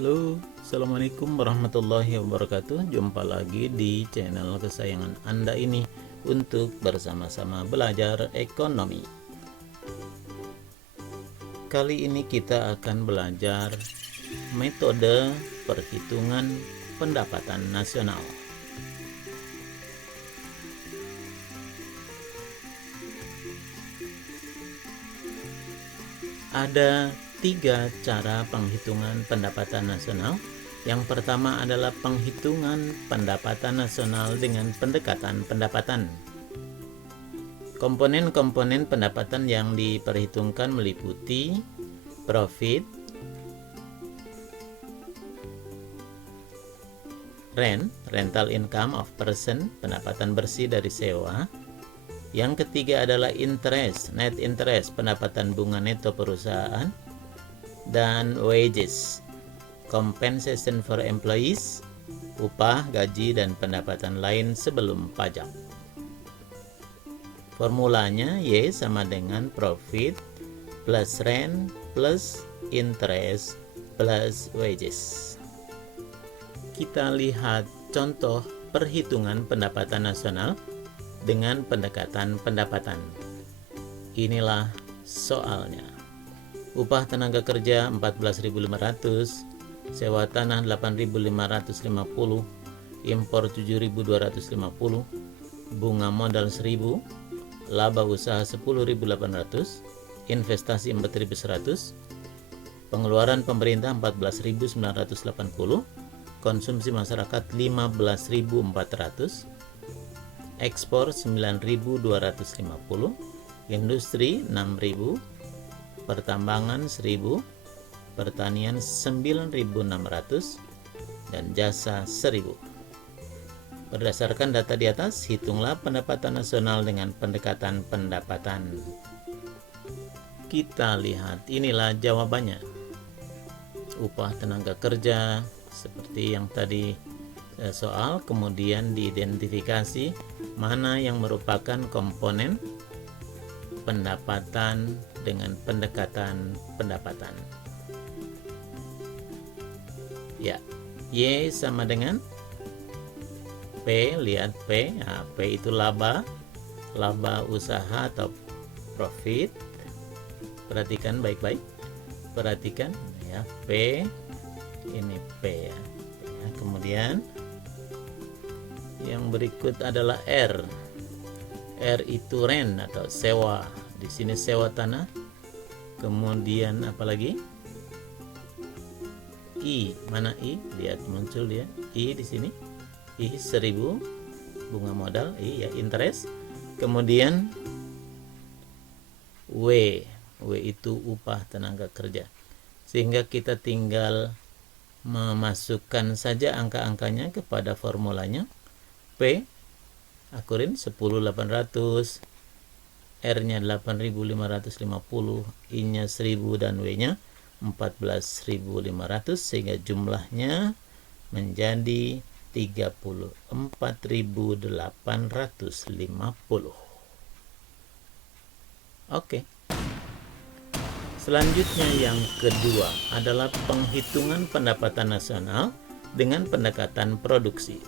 Halo, Assalamualaikum warahmatullahi wabarakatuh. Jumpa lagi di channel kesayangan Anda ini untuk bersama-sama belajar ekonomi. Kali ini kita akan belajar metode perhitungan pendapatan nasional. Ada 3 cara penghitungan pendapatan nasional. Yang pertama adalah penghitungan pendapatan nasional dengan pendekatan pendapatan. Komponen-komponen pendapatan yang diperhitungkan meliputi profit, rental income of person, pendapatan bersih dari sewa. Yang ketiga adalah interest, net interest, pendapatan bunga neto perusahaan. Dan wages, compensation for employees, upah, gaji, dan pendapatan lain sebelum pajak. Formulanya Y sama dengan profit plus rent plus interest plus wages. Kita lihat contoh perhitungan pendapatan nasional dengan pendekatan pendapatan. Inilah soalnya. Upah tenaga kerja 14.500, sewa tanah 8.550, impor 7.250, bunga modal 1.000, laba usaha 10.800, investasi 4.100, pengeluaran pemerintah 14.980, konsumsi masyarakat 15.400, ekspor 9.250, industri 6.000, pertambangan 1.000, pertanian 9.600, dan jasa 1.000. Berdasarkan data di atas, hitunglah pendapatan nasional dengan pendekatan pendapatan. Kita lihat, inilah jawabannya. Upah tenaga kerja seperti yang tadi soal, kemudian diidentifikasi mana yang merupakan komponen pendapatan dengan pendekatan pendapatan. Ya, Y sama dengan P, lihat P. Nah, P itu laba usaha atau profit. Perhatikan baik-baik. Perhatikan ya, P ini P ya. Kemudian yang berikut adalah R. R itu rent atau sewa. Di sini sewa tanah. Kemudian apalagi? I, mana I? Lihat muncul dia. I di sini. I 1.000 bunga modal, I ya, interest. Kemudian W. W itu upah tenaga kerja. Sehingga kita tinggal memasukkan saja angka-angkanya kepada formulanya. P akurin 10.800, R-nya 8.550, I-nya 1.000, dan W-nya 14.500, sehingga jumlahnya menjadi 34.850. Oke. Selanjutnya yang kedua adalah penghitungan pendapatan nasional dengan pendekatan produksi.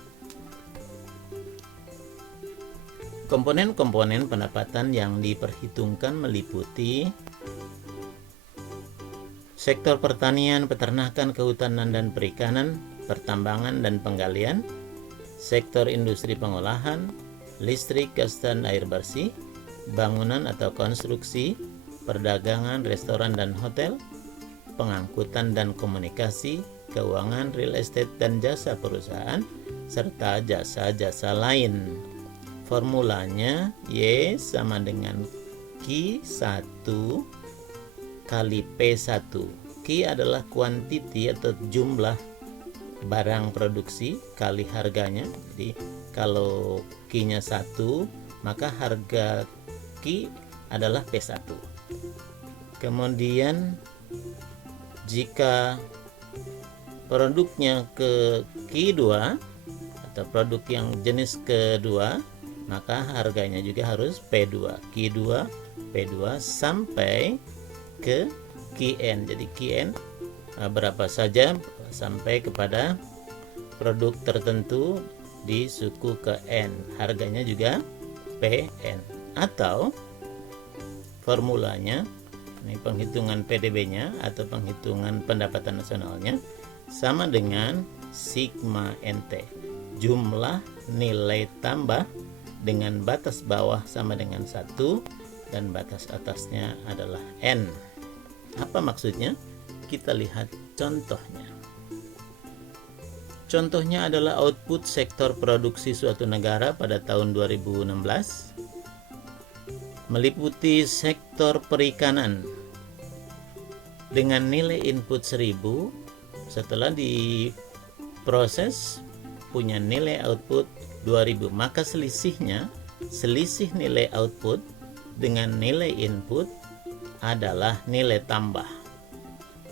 Komponen-komponen pendapatan yang diperhitungkan meliputi sektor pertanian, peternakan, kehutanan dan perikanan, pertambangan dan penggalian, sektor industri pengolahan, listrik, gas dan air bersih, bangunan atau konstruksi, perdagangan, restoran dan hotel, pengangkutan dan komunikasi, keuangan, real estate dan jasa perusahaan, serta jasa-jasa lain. Formulanya Y sama dengan Q1 kali P1. Q adalah quantity atau jumlah barang produksi kali harganya. Jadi kalau Q-nya 1, maka harga Q adalah P1. Kemudian jika produknya ke Q2 atau produk yang jenis kedua, maka harganya juga harus P2, Q2, P2 sampai ke QN. Jadi QN berapa saja sampai kepada produk tertentu di suku ke N, harganya juga PN. Atau formulanya, ini penghitungan PDB-nya atau penghitungan pendapatan nasionalnya sama dengan sigma NT, jumlah nilai tambah dengan batas bawah sama dengan 1 dan batas atasnya adalah N. Apa maksudnya? Kita lihat contohnya. Contohnya adalah output sektor produksi suatu negara pada tahun 2016 meliputi sektor perikanan dengan nilai input 1000, setelah diproses punya nilai output 2000, maka selisih nilai output dengan nilai input adalah nilai tambah.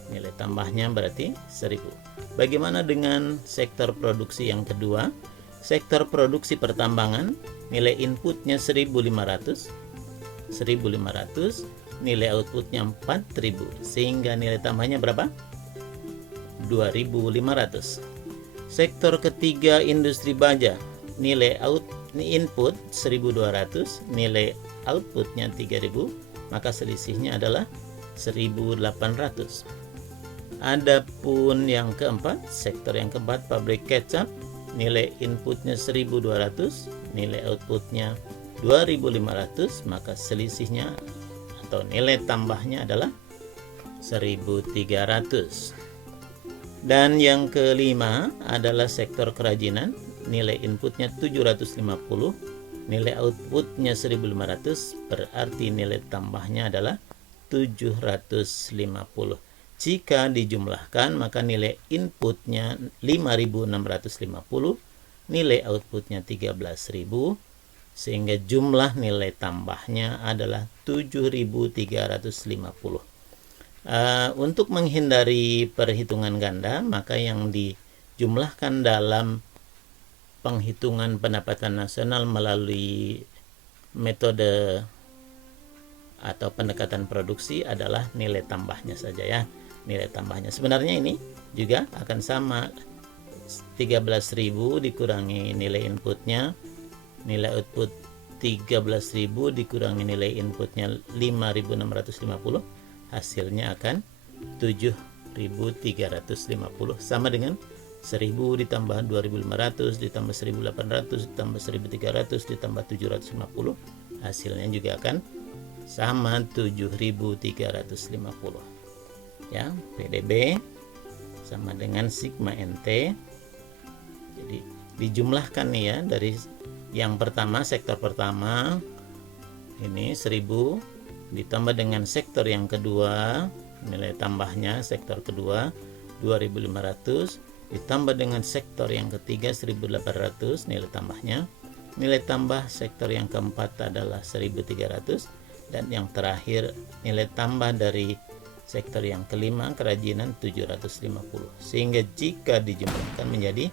Nilai tambahnya berarti 1000. Bagaimana dengan sektor produksi yang kedua? Sektor produksi pertambangan, nilai inputnya 1500, nilai outputnya 4000, sehingga nilai tambahnya berapa? 2500. Sektor ketiga industri baja, nilai input 1200, nilai outputnya 3000, maka selisihnya adalah 1800. Adapun yang keempat, sektor yang keempat pabrik kecap, nilai inputnya 1200, nilai outputnya 2500, maka selisihnya atau nilai tambahnya adalah 1300. Dan yang kelima adalah sektor kerajinan, nilai inputnya 750, nilai outputnya 1500, berarti nilai tambahnya adalah 750. Jika dijumlahkan, maka nilai inputnya 5.650, nilai outputnya 13.000, sehingga jumlah nilai tambahnya adalah 7.350. Untuk menghindari perhitungan ganda, maka yang dijumlahkan dalam penghitungan pendapatan nasional melalui metode atau pendekatan produksi adalah nilai tambahnya saja ya. Nilai tambahnya sebenarnya ini juga akan sama, 13.000 dikurangi nilai inputnya, nilai output 13.000 dikurangi nilai inputnya 5.650, hasilnya akan 7.350, sama dengan 1000 ditambah 2.500 ditambah 1.800 ditambah 1.300 ditambah 750, hasilnya juga akan sama 7.350. Ya, PDB sama dengan sigma NT. Jadi dijumlahkan nih ya, dari yang pertama, sektor pertama ini 1000 ditambah dengan sektor yang kedua, nilai tambahnya sektor kedua 2.500 ditambah dengan sektor yang ketiga 1.800, nilai tambahnya. Nilai tambah sektor yang keempat adalah 1.300, dan yang terakhir nilai tambah dari sektor yang kelima, kerajinan 750, sehingga jika dijumlahkan menjadi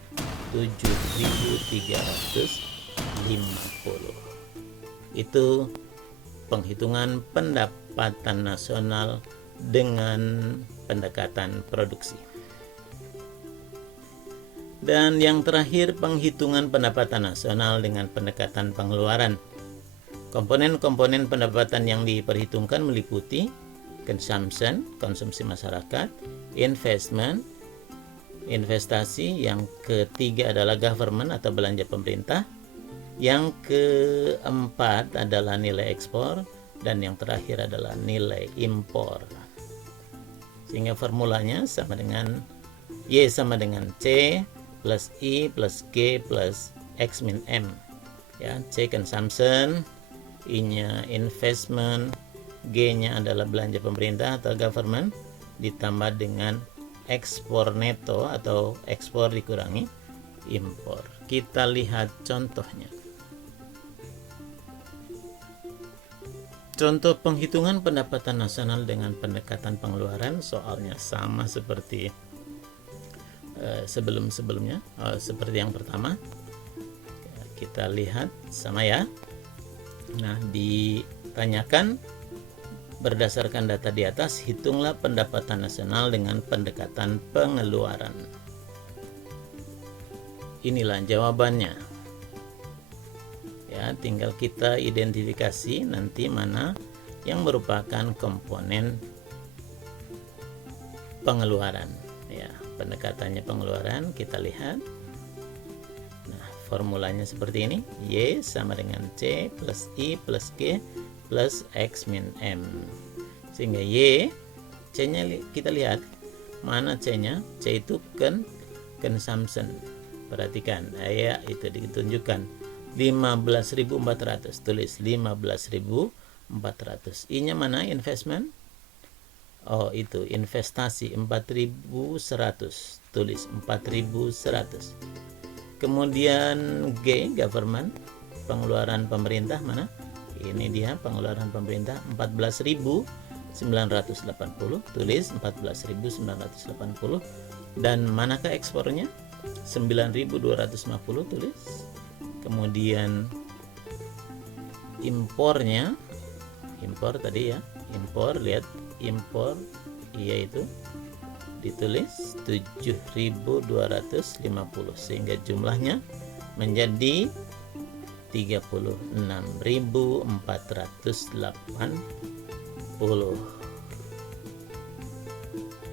7.350. Itu penghitungan pendapatan nasional dengan pendekatan produksi. Dan yang terakhir, penghitungan pendapatan nasional dengan pendekatan pengeluaran. Komponen-komponen pendapatan yang diperhitungkan meliputi consumption, konsumsi masyarakat, investment, investasi, yang ketiga adalah government atau belanja pemerintah, yang keempat adalah nilai ekspor, dan yang terakhir adalah nilai impor. Sehingga formulanya sama dengan Y sama dengan C plus I plus G plus X min M. Ya, C consumption, I-nya investment, G-nya adalah belanja pemerintah atau government, ditambah dengan ekspor neto atau ekspor dikurangi impor. Kita lihat contohnya. Contoh penghitungan pendapatan nasional dengan pendekatan pengeluaran, soalnya sama seperti sebelum-sebelumnya. Seperti yang pertama, kita lihat sama ya. Nah, ditanyakan berdasarkan data di atas, hitunglah pendapatan nasional dengan pendekatan pengeluaran. inilah jawabannya. Ya, tinggal kita identifikasi nanti mana yang merupakan komponen pengeluaran. Ya, pendekatannya pengeluaran kita lihat. Nah, formulanya seperti ini. Y sama dengan C plus I plus G plus X min M. Sehingga Y, C-nya kita lihat. Mana C-nya? C itu consumption. Perhatikan, ya itu ditunjukkan 15.400. Tulis 15.400. I-nya mana? Investment. Oh, itu investasi 4.100. Tulis 4.100. Kemudian G, government, pengeluaran pemerintah mana? Ini dia pengeluaran pemerintah 14.980. Tulis 14.980. Dan manakah ekspornya? 9.250. Tulis. Kemudian impornya, impor tadi ya, impor, lihat impor, yaitu ditulis 7.250, sehingga jumlahnya menjadi 36.480.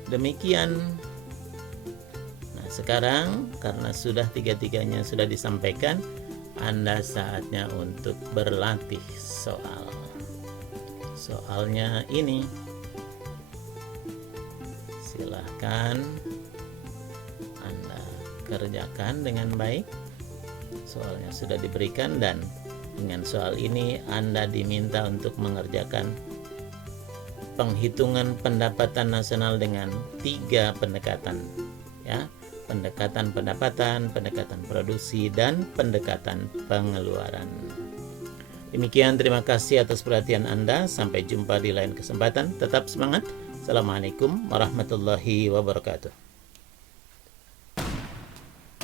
Demikian. Nah, sekarang karena sudah tiga-tiganya sudah disampaikan, Anda saatnya untuk berlatih soal. Soalnya ini silahkan Anda kerjakan dengan baik. Soalnya sudah diberikan dan dengan soal ini Anda diminta untuk mengerjakan penghitungan pendapatan nasional dengan 3 pendekatan, ya. Pendekatan pendapatan, pendekatan produksi, dan pendekatan pengeluaran. Demikian, terima kasih atas perhatian Anda. Sampai jumpa di lain kesempatan. Tetap semangat. Assalamualaikum warahmatullahi wabarakatuh.